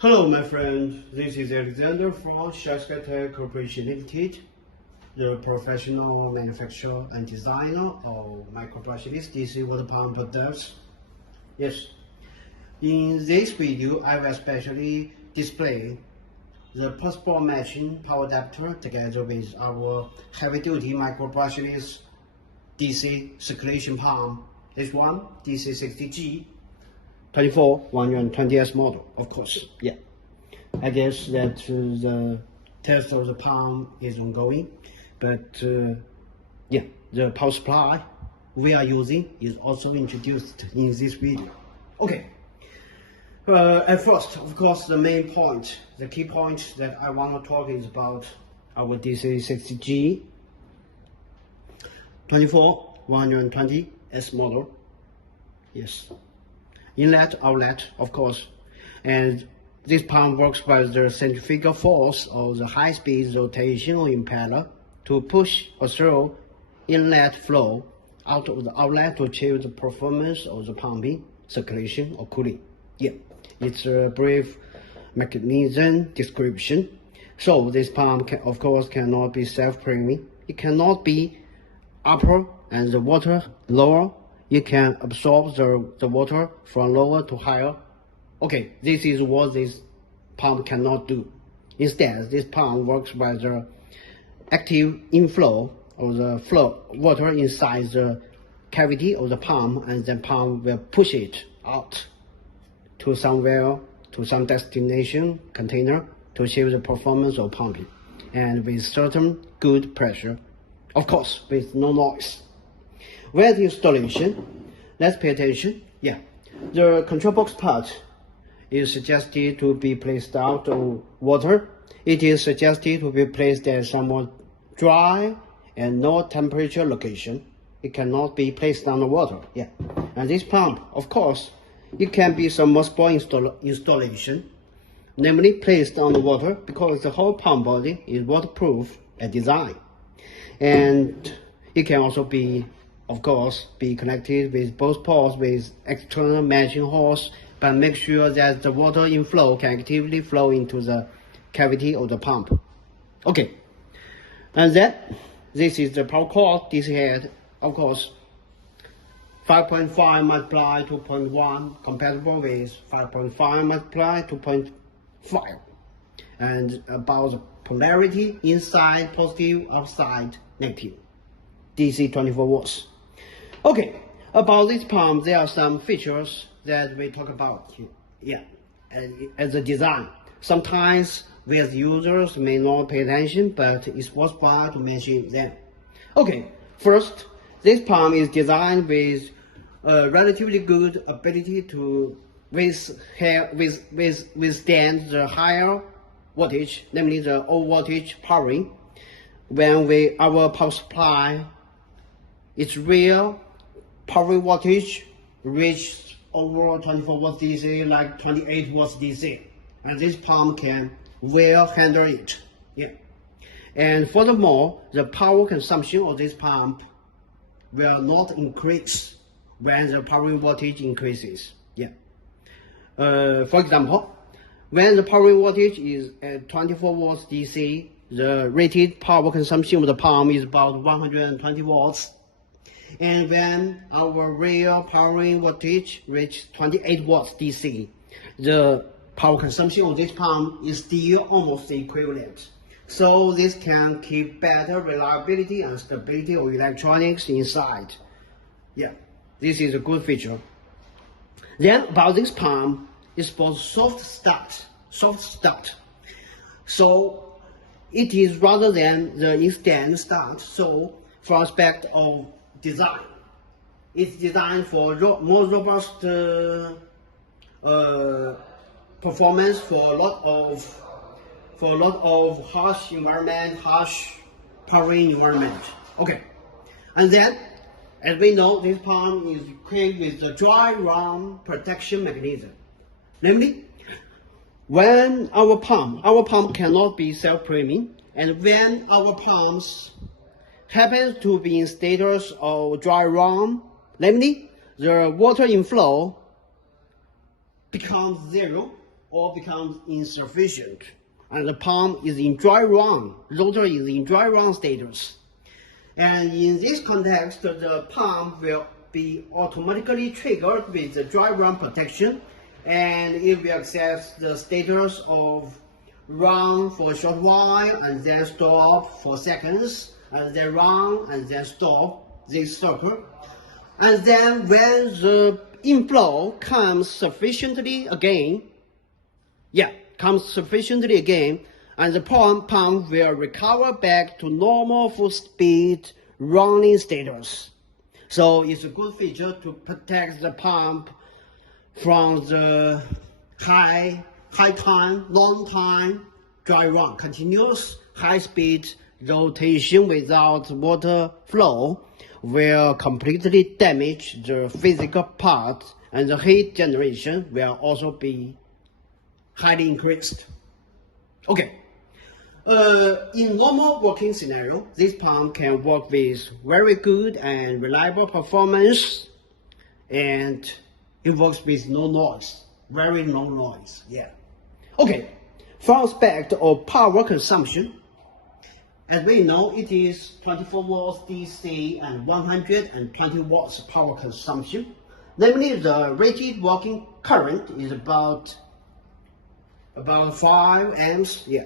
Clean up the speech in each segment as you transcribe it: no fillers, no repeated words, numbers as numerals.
Hello, my friend. This is Alexander from SHYSKY Tech Corporation Limited, the professional manufacturer and designer of micro-brushless DC water pump products. Yes, in this video, I will especially display the possible matching power adapter together with our heavy-duty micro-brushless DC circulation pump, S1 DC60G-24120S model, of course. Yeah, I guess that the test of the pump is ongoing, but yeah, the power supply we are using is also introduced in this video. Okay. At first, of course, the main point, the key point that I want to talk is about our DC60G-24120S model. Yes, inlet, outlet, of course, and this pump works by the centrifugal force of the high-speed rotational impeller to push or throw inlet flow out of the outlet to achieve the performance of the pumping, circulation, or cooling. Yeah, it's a brief mechanism description. So this pump, of course, cannot be self-priming. It cannot be upper and the water lower. You can absorb the water from lower to higher. Okay, this is what this pump cannot do. Instead, this pump works by the active inflow of the water inside the cavity of the pump, and the pump will push it out to somewhere, to some destination container to achieve the performance of pumping, and with certain good pressure, of course, with no noise. With installation, let's pay attention. Yeah, the control box part is suggested to be placed out of water. It is suggested to be placed at somewhat dry and low temperature location. It cannot be placed on the water. Yeah, and this pump, of course, it can be some multiple installation, namely placed on the water because the whole pump body is waterproof at design, and it can also be, of course, be connected with both ports with external matching hose, but make sure that the water inflow can actively flow into the cavity of the pump. Okay, and then this is the power cord. This head, of course, 5.5 multiply 2.1 compatible with 5.5 multiply 2.5, and about the polarity inside positive, outside negative, DC 24 volts. Okay, about this pump, there are some features that we talk about here. Yeah, as a design. Sometimes we as users may not pay attention, but it's worthwhile to mention them. Okay, first, this pump is designed with a relatively good ability to withstand the higher voltage, namely the low voltage powering. When our power supply, its real power voltage reaches over 24 volts DC, like 28 volts DC, and this pump can well handle it. Yeah, and furthermore, the power consumption of this pump will not increase when the power voltage increases. Yeah. For example, when the power voltage is at 24 volts DC, the rated power consumption of the pump is about 120 volts. And when our real powering voltage reaches 28 volts DC, the power consumption of this pump is still almost equivalent. So this can keep better reliability and stability of electronics inside. Yeah, this is a good feature. Then about this pump, it's for soft start. So it is rather than the instant start. So from aspect of design, it's designed for more robust performance for a lot of harsh powering environment. Okay, and then as we know, this pump is equipped with the dry run protection mechanism. Namely, when our pump cannot be self-priming, and when our pumps happens to be in status of dry run, namely the water inflow becomes zero, or becomes insufficient, and the pump is in dry run, rotor is in dry run status. And in this context, the pump will be automatically triggered with the dry run protection, and it will access the status of run for a short while and then stop for seconds, and then run and then stop, this circle. And then when the inflow comes sufficiently again, and the pump will recover back to normal full speed running status. So it's a good feature to protect the pump from the long time dry run. Continuous high speed rotation without water flow will completely damage the physical part, and the heat generation will also be highly increased. Okay. In normal working scenario, this pump can work with very good and reliable performance, and it works with no noise, very low noise. Yeah. Okay. From aspect of power consumption, as we know, it is 24 volts DC and 120 watts power consumption. Namely, the rated working current is about 5 amps. Yeah.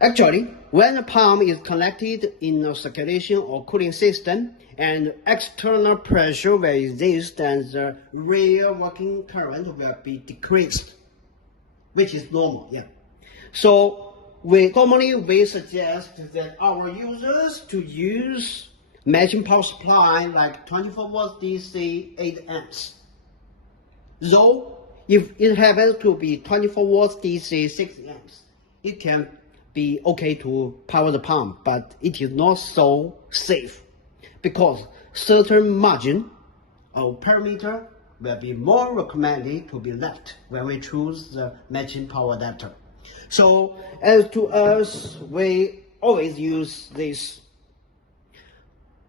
Actually, when the pump is connected in a circulation or cooling system, and external pressure will exist, and the real working current will be decreased, which is normal. Yeah. So normally we suggest that our users to use matching power supply like 24 volts DC 8 amps. Though if it happens to be 24 volts DC 6 amps, it can be okay to power the pump, but it is not so safe because certain margin or parameter will be more recommended to be left when we choose the matching power adapter. So as to us, we always use this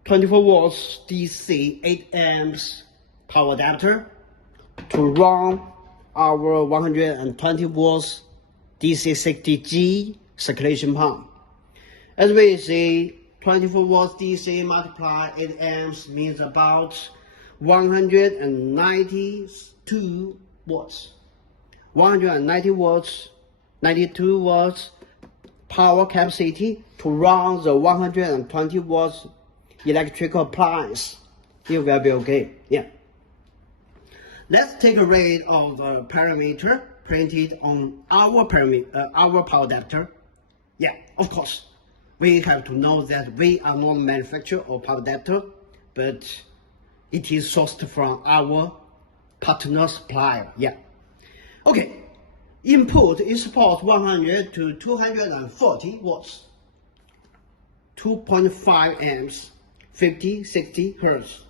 24 volts DC 8 amps power adapter to run our 120 volts DC60G circulation pump. As we see, 24 volts DC multiplied 8 amps means about 192 watts. 190 watts, 92 watts power capacity to run the 120 watts electrical appliance. It will be okay. Yeah. Let's take a read of the parameter printed on our power adapter. Yeah, of course, we have to know that we are not manufacturer of power adapter, but it is sourced from our partner supplier. Yeah. Okay. Input is support 100 to 240 watts, 2.5 amps, 50, 60 hertz.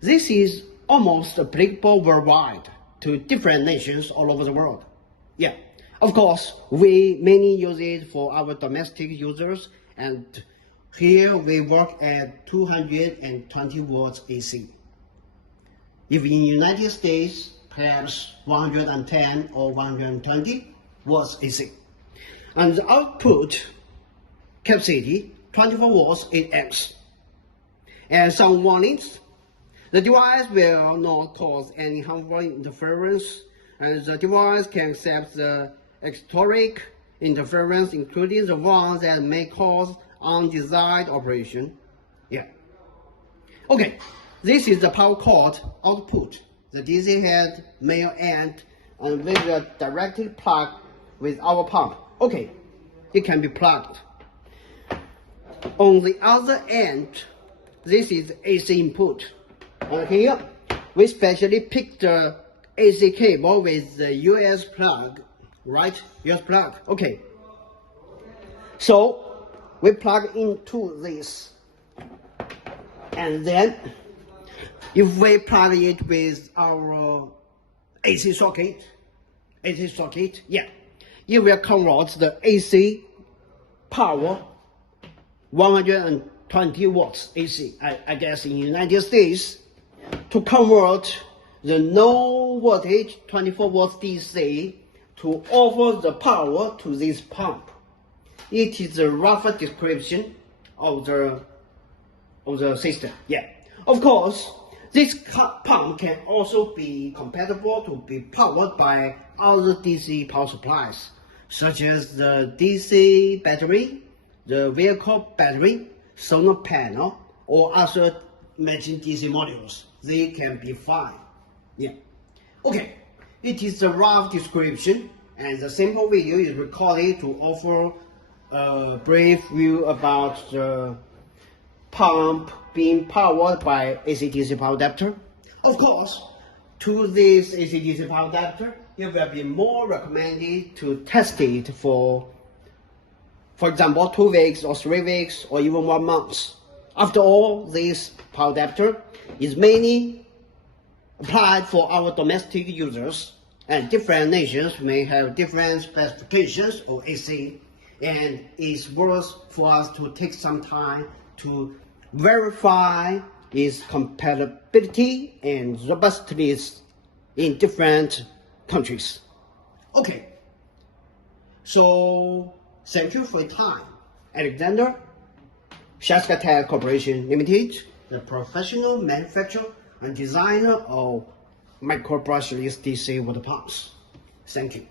This is almost applicable worldwide to different nations all over the world. Yeah, of course, we mainly use it for our domestic users, and here we work at 220 watts AC. If in United States, perhaps 110 or 120 watts AC. And the output capacity, 24 watts, 8 amps. And some warnings. The device will not cause any harmful interference, and the device can accept the exotic interference, including the ones that may cause undesired operation. Yeah. Okay, this is the power cord output. The DC head, male end, and we will directly plug with our pump. Okay, it can be plugged. On the other end, this is AC input. And here, we specially picked the AC cable with the US plug, right? US plug. Okay. So we plug into this, and then if we plug it with our AC socket, yeah, it will convert the AC power 120 watts AC. I guess in the United States, to convert the low voltage 24 volts DC to offer the power to this pump. It is a rough description of the system. Yeah. Of course, this pump can also be compatible to be powered by other DC power supplies, such as the DC battery, the vehicle battery, solar panel, or other matching DC modules. They can be fine. Yeah. Okay. It is a rough description, and the simple video is recorded to offer a brief view about the pump being powered by AC/DC power adapter. Of course, to this AC/DC power adapter, it will be more recommended to test it for example, 2 weeks or 3 weeks or even 1 month. After all, this power adapter is mainly applied for our domestic users, and different nations may have different specifications of AC, and it's worth for us to take some time to verify its compatibility and robustness in different countries. Okay, so thank you for your time. Alexander, SHYSKY Tech Corporation Limited, the professional manufacturer and designer of micro brushless DC water pumps. Thank you.